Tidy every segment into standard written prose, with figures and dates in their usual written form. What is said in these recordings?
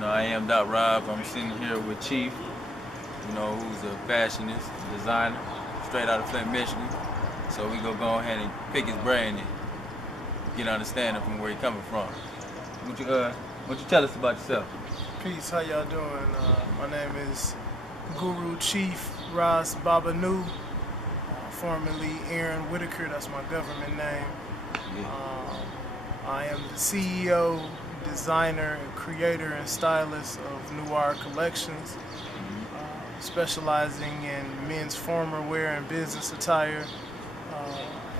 You know, I am Rob. I'm sitting here with Chief, you know, who's a fashionist, designer, straight out of Flint, Michigan. So we go ahead and pick his brain and get an understanding from where he's coming from. What you tell us about yourself? Peace, how y'all doing? My name is Guru Chief Ras Baba Nu, formerly Errin Whitaker, that's my government name. Yeah. I am the CEO, designer, creator, and stylist of Noir Collections, specializing in men's formal wear and business attire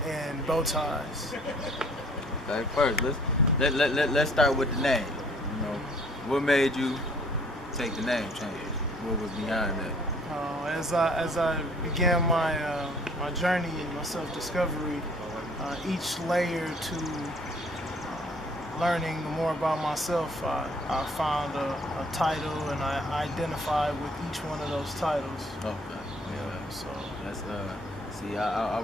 and bow ties. Okay, first let's start with the name. You know, what made you take the name change? What was behind that? As I began my journey and my self-discovery, each layer to learning more about myself, I found a title and I identified with each one of those titles. Okay. Yeah. So that's see, I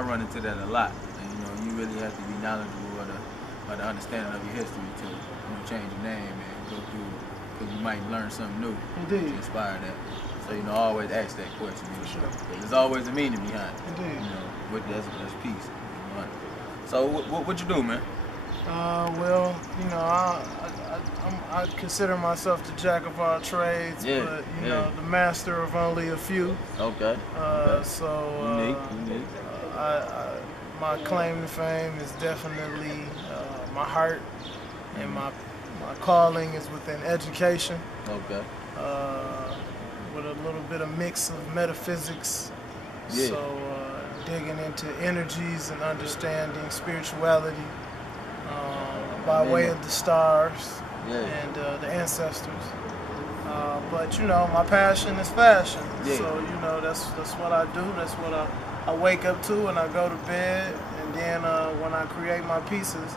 run into that a lot. And, you know, you really have to be knowledgeable of the understanding of your history to change your name and go through, because you might learn something new. Indeed. To inspire that. So, you know, always ask that question. You know, there's always a meaning behind it. Indeed. You know, that's peace. So what you do, man? Well, you know, I consider myself the jack of all trades, but you know, the master of only a few. Okay. So unique. My claim to fame is definitely my heart, and my calling is within education. Okay. With a little bit of mix of metaphysics. Yeah. So digging into energies and understanding spirituality by way of the stars and the ancestors. But you know, my passion is fashion. Yeah. So you know, that's what I do. That's what I wake up to when I go to bed, and then when I create my pieces,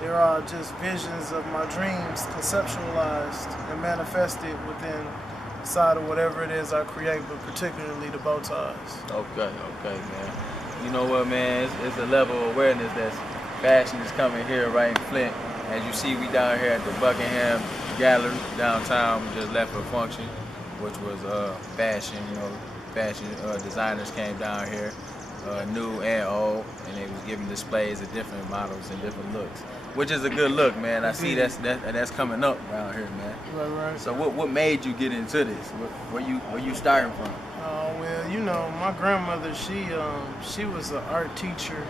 they're all just visions of my dreams conceptualized and manifested within side of whatever it is I create, but particularly the bow ties. Okay, man. You know what, man? It's a level of awareness that's fashion is coming here right in Flint. As you see, we down here at the Buckingham Gallery downtown. We just left a function, which was fashion. You know, fashion designers came down here, new and old, and they was giving displays of different models and different looks, which is a good look, man. I see that's coming up around here, man. Right. So what made you get into this? Where you starting from? Well, you know, my grandmother, she was an art teacher,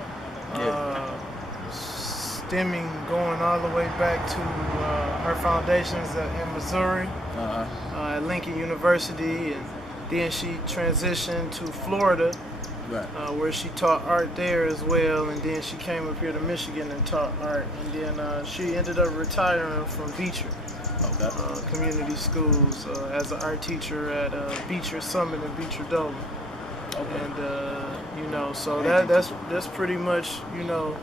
stemming going all the way back to her foundations in Missouri, at Lincoln University, and then she transitioned to Florida, where she taught art there as well, and then she came up here to Michigan and taught art, and then she ended up retiring from Beecher Community Schools as an art teacher at Beecher Summit and Beecher Dolan. And you know, so that's pretty much, you know,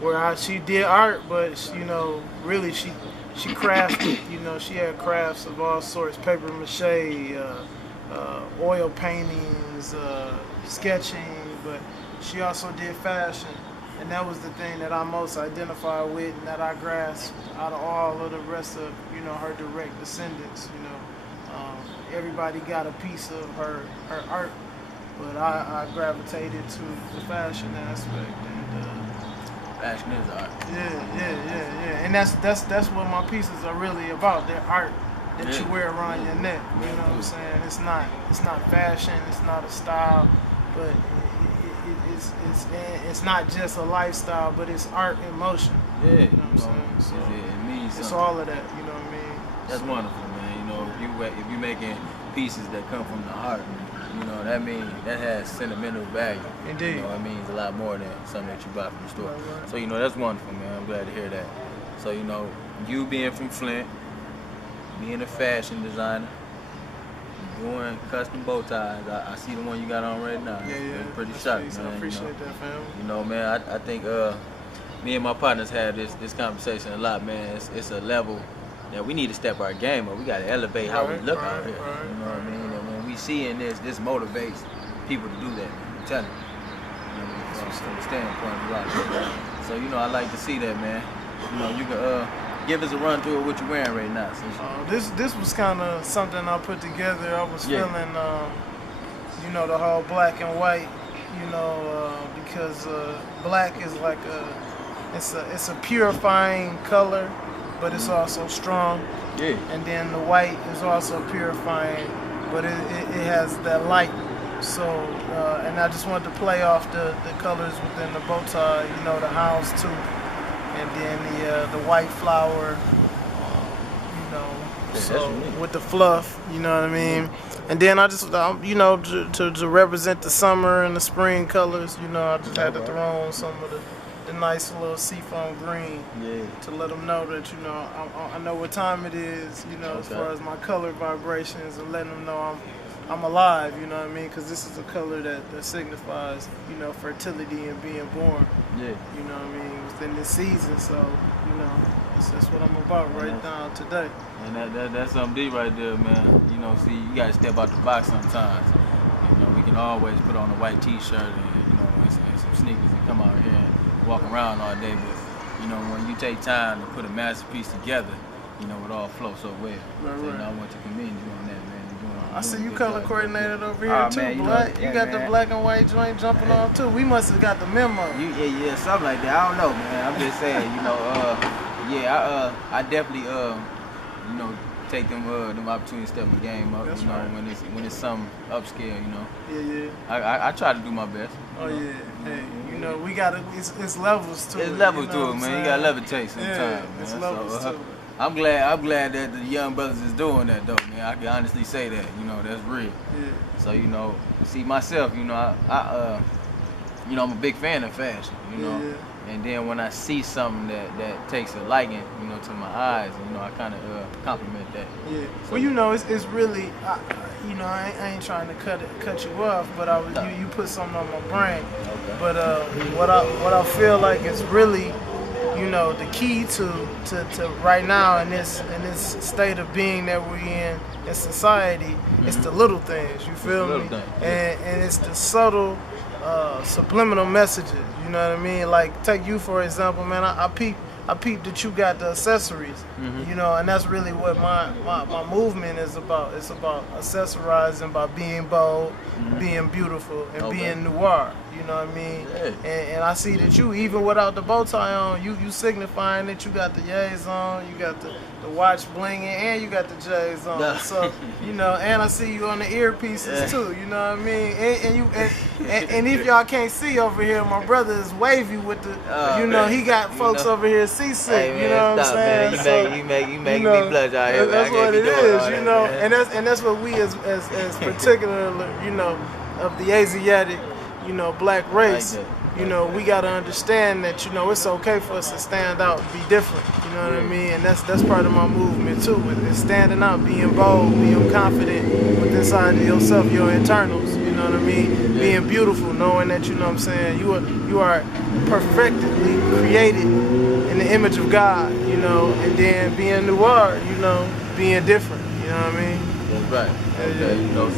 where she did art, but you know, really she crafted. You know, she had crafts of all sorts: paper mache, oil paintings, sketching. But she also did fashion, and that was the thing that I most identified with, and that I grasped out of all of the rest of, you know, her direct descendants. You know, everybody got a piece of her art, but I gravitated to the fashion aspect. Fashion is art. Yeah. And that's what my pieces are really about. They're art that you wear around your neck. You know what I'm saying? It's not fashion. It's not a style, but it's not just a lifestyle, but it's art in motion. Yeah. You know what I'm saying? So it means something. It's all of that. You know what I mean? That's wonderful, man. You know, if you making pieces that come from the heart, you know, that means that has sentimental value. Indeed. You know, it means a lot more than something that you buy from the store. Right. So, you know, that's wonderful, man. I'm glad to hear that. So, you know, you being from Flint, being a fashion designer, doing custom bow ties. I see the one you got on right now. Yeah. It's pretty sharp, man. I appreciate that, fam. You know, man, I think me and my partners have this conversation a lot, man. It's a level that we need to step our game up. We got to elevate how we look out here. You know what I mean? And when we seeing this motivates people to do that, man. I'm telling you. You know, from the standpoint of life. So, you know, I like to see that, man. You know, you can give us a run through of what you're wearing right now. This was kind of something I put together. I was Yeah. feeling, you know, the whole black and white, you know, because black is like it's a purifying color, but it's also strong. Yeah. And then the white is also purifying, but it has that light. So, and I just wanted to play off the colors within the bow tie, you know, the hound's tooth, and then the white flower, you know, Yeah, so with the fluff, you know what I mean? And then I just, you know, to represent the summer and the spring colors, you know, I just had to throw on some of the nice little seafoam green, to let them know that, you know, I know what time it is, you know, as far as my color vibrations, and letting them know I'm alive, you know what I mean? Because this is a color that signifies, you know, fertility and being born. Yeah. You know what I mean? Within this season, so, you know, that's what I'm about right now today. And that's something deep right there, man. You know, see, you gotta step out the box sometimes. You know, we can always put on a white T-shirt and, you know, and some sneakers and come out here and walk around all day, but you know, when you take time to put a masterpiece together, you know, it all flows so well. Right, so, you right. know, I want to commend you on that, man. I see you color coordinated over here too, man, black. You got man. the black and white joint jumping on too. We must have got the memo. Yeah, something like that. I don't know, man. I'm just saying, you know, I definitely, you know, take them opportunities to step my game up. That's you know, right. when it's something upscale, you know. Yeah. I try to do my best. Oh yeah. Hey, you know, we gotta. It's levels to it. It's levels you know to it, man. You gotta levitate sometimes, man. It's levels to it. I'm glad that the young brothers is doing that though, man. I can honestly say that, you know, that's real. Yeah. So, you know, see myself, you know, I you know, I'm a big fan of fashion, you know. Yeah. And then when I see something that takes a liking, you know, to my eyes, you know, I kind of compliment that. Yeah. So, Well, you know, it's really, you know, I ain't trying to cut you off, but you put something on my brain. Okay. But what I feel like is really, you know, the key to right now in this state of being that we're in society, it's the little things. You feel me? And it's the subtle, subliminal messages. You know what I mean? Like, take you for example, man. I peep that you got the accessories. You know, and that's really what my movement is about. It's about accessorizing by being bold, being beautiful, and being noir. You know what I mean? And I see that you, even without the bow tie on, you signifying that you got the yays on, you got the watch blinging, and you got the J's on. So, you know, and I see you on the earpieces too. You know what I mean? And if y'all can't see over here, my brother is wavy with the, you know, he got folks over here seasick. Hey, man, you know what I'm saying? Man. You making me blush out here. That's man. what it is, you know. Man. And that's what we as particularly, you know, of the Asiatic, you know, black race, you know, we gotta understand that, you know, it's okay for us to stand out and be different. You know what I mean? And that's part of my movement too. It's standing out, being bold, being confident with inside of yourself, your internals. You know what I mean? Being beautiful, knowing that, you know what I'm saying, you are perfectly created in the image of God. You know, and then being noir, you know, being different. You know what I mean? That's right. Okay. You know,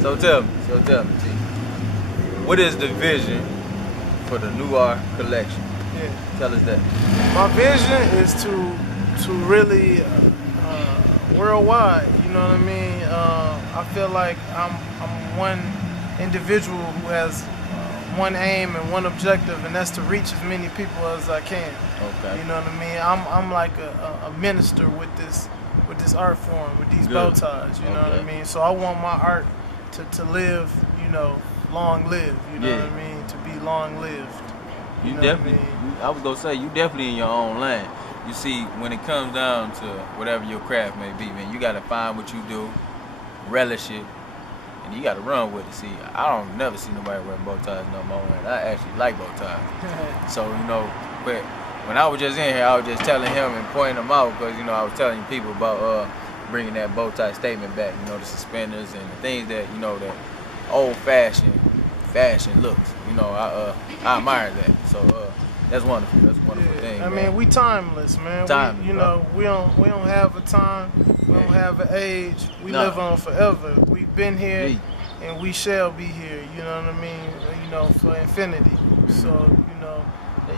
so tell me, Chief. What is the vision for the Noir collection? Yeah. Tell us that. My vision is to really worldwide. You know what I mean? I feel like I'm one individual who has one aim and one objective, and that's to reach as many people as I can. Okay. You know what I mean? I'm like a minister with this art form, with these bow ties. You know what I mean? So I want my art to live, you know, long lived. You know what I mean? To be long lived. You definitely, I was gonna say, you definitely in your own lane. You see, when it comes down to whatever your craft may be, man, you gotta find what you do, relish it, and you gotta run with it. See, I don't never see nobody wearing bow ties no more, and I actually like bow ties. So, you know, but when I was just in here, I was just telling him and pointing them out, because, you know, I was telling people about bringing that bow tie statement back, you know, the suspenders and the things that, you know, that old-fashioned fashion looks. You know, I admire that. So that's wonderful. That's a wonderful thing. I mean, we timeless, man. Timeless, you know, we don't have a time. We don't have an age. We live on forever. We've been here, and we shall be here. You know what I mean? You know, for infinity. So, you know,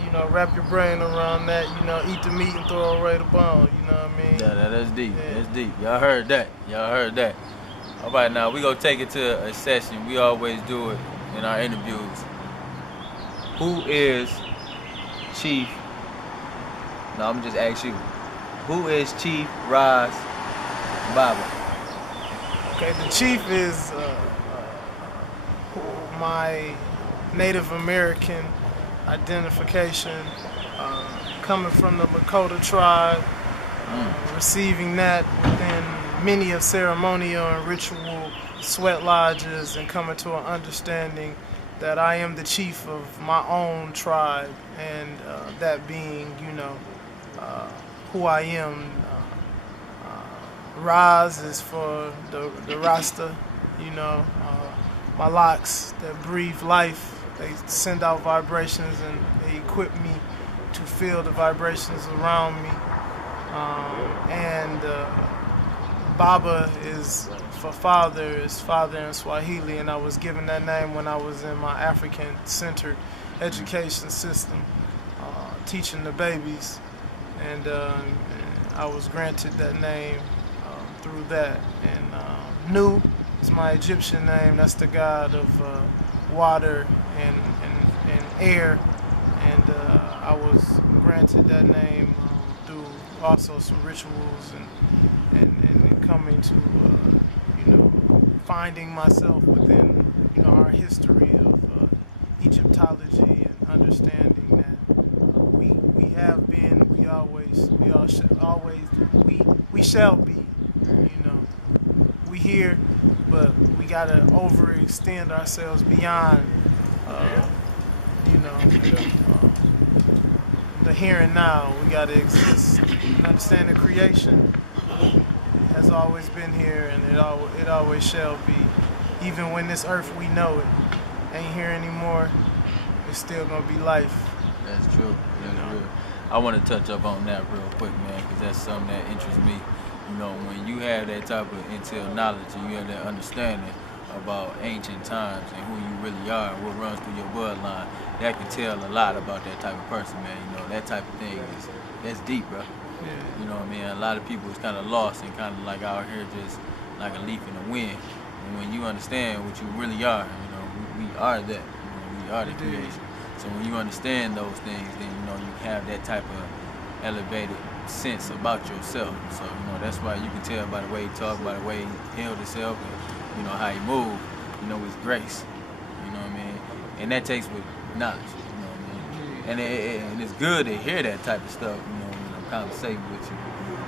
you know, wrap your brain around that. You know, eat the meat and throw away the bone. You know what I mean? Yeah, that's deep. Yeah. That's deep. Y'all heard that. Y'all heard that. All right, now we gonna take it to a session. We always do it in our interviews. Who is Chief? No, I'm just ask you. Who is Chief Ras Baba? Okay, the chief is my Native American identification, coming from the Lakota tribe, receiving that within many of ceremonial and ritual sweat lodges, and coming to an understanding that I am the chief of my own tribe, and that being, you know, who I am. Ras is for the Rasta, you know, my locks that breathe life. They send out vibrations and they equip me to feel the vibrations around me. And Baba is for father, is father in Swahili, and I was given that name when I was in my African-centered education system, teaching the babies, and I was granted that name through that. And Nu is my Egyptian name. That's the god of water and air. And I was granted that name through also some rituals and coming to, you know, finding myself within, you know, our history of Egyptology, and understanding that we have been, we shall be. You know, we here, but we gotta overextend ourselves beyond, you know, the here and now. We gotta exist, understand the creation has always been here, and it always shall be. Even when this earth, we know it, ain't here anymore, it's still gonna be life. That's true. That's real. I want to touch up on that real quick, man, because that's something that interests me. You know, when you have that type of intel knowledge and you have that understanding about ancient times and who you really are and what runs through your bloodline, that can tell a lot about that type of person, man. You know, that type of thing that's deep, bro. Yeah. You know what I mean? A lot of people is kind of lost and kind of like out here just like a leaf in the wind. And when you understand what you really are, you know, we are that. You know, we are the creation. So when you understand those things, then you know you have that type of elevated sense about yourself. So you know that's why you can tell by the way he talk, by the way he held himself, and you know how he moved. You know his grace. You know what I mean? And that takes with knowledge. You know what I mean? And it's good to hear that type of stuff. You know, when I'm conversating with you,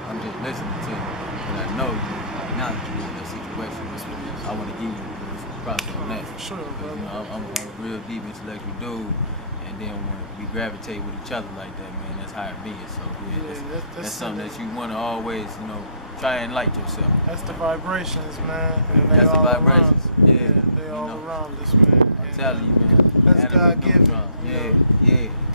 I'm just listening to you, and I know you acknowledge you in that situation. I want to give you props on that. For sure, bro. You know, I'm a real deep intellectual dude. And then when we gravitate with each other like that, man, that's how it be. So yeah, that's something that you want to always, you know, try and enlighten yourself. That's the vibrations, man. And they that's all the vibrations. Around. Yeah, they all around us, man. I'm telling you, man. That's God given. Yeah.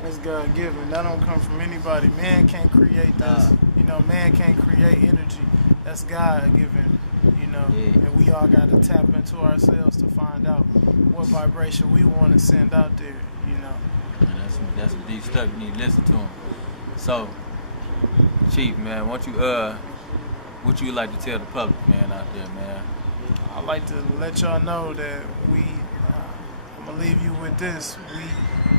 That's God given. That don't come from anybody. Man can't create this. You know, man can't create energy. That's God given. You know, and we all got to tap into ourselves to find out what vibration we want to send out there. You know. And that's some deep stuff. You need to listen to them. So, Chief, man, what you like to tell the public, man, out there, man? I'd like to let y'all know that I'm gonna leave you with this.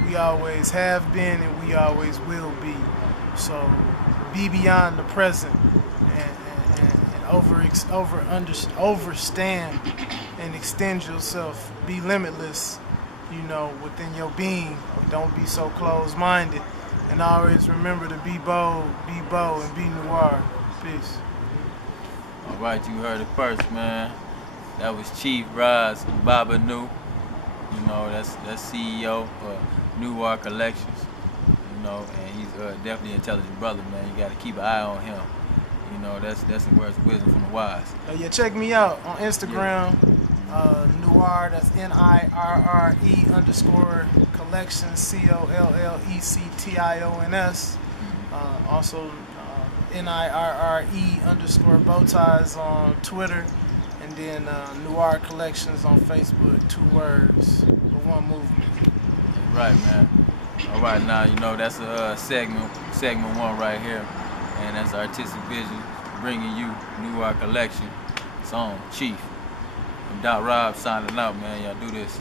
We always have been and we always will be. So be beyond the present and overstand and extend yourself. Be limitless, you know, within your being. Don't be so closed-minded. And always remember to be bold, and be noir. Peace. All right, you heard it first, man. That was Chief Ras Baba Nu. You know, that's CEO for Noir Collections. You know, and he's definitely an intelligent brother, man. You got to keep an eye on him. You know, that's some words of wisdom from the wise. Yeah, check me out on Instagram. Noir, that's NIRRE_collections, COLLECTIONS. Also NIRRE_bowties on Twitter, and then Noir Collections on Facebook. 2 words, but one movement. Right, man. All right, now you know that's a segment one right here, and that's Artistic Vision bringing you New Art Collection. It's on Chief. I'm Rob signing out, man. Y'all do this.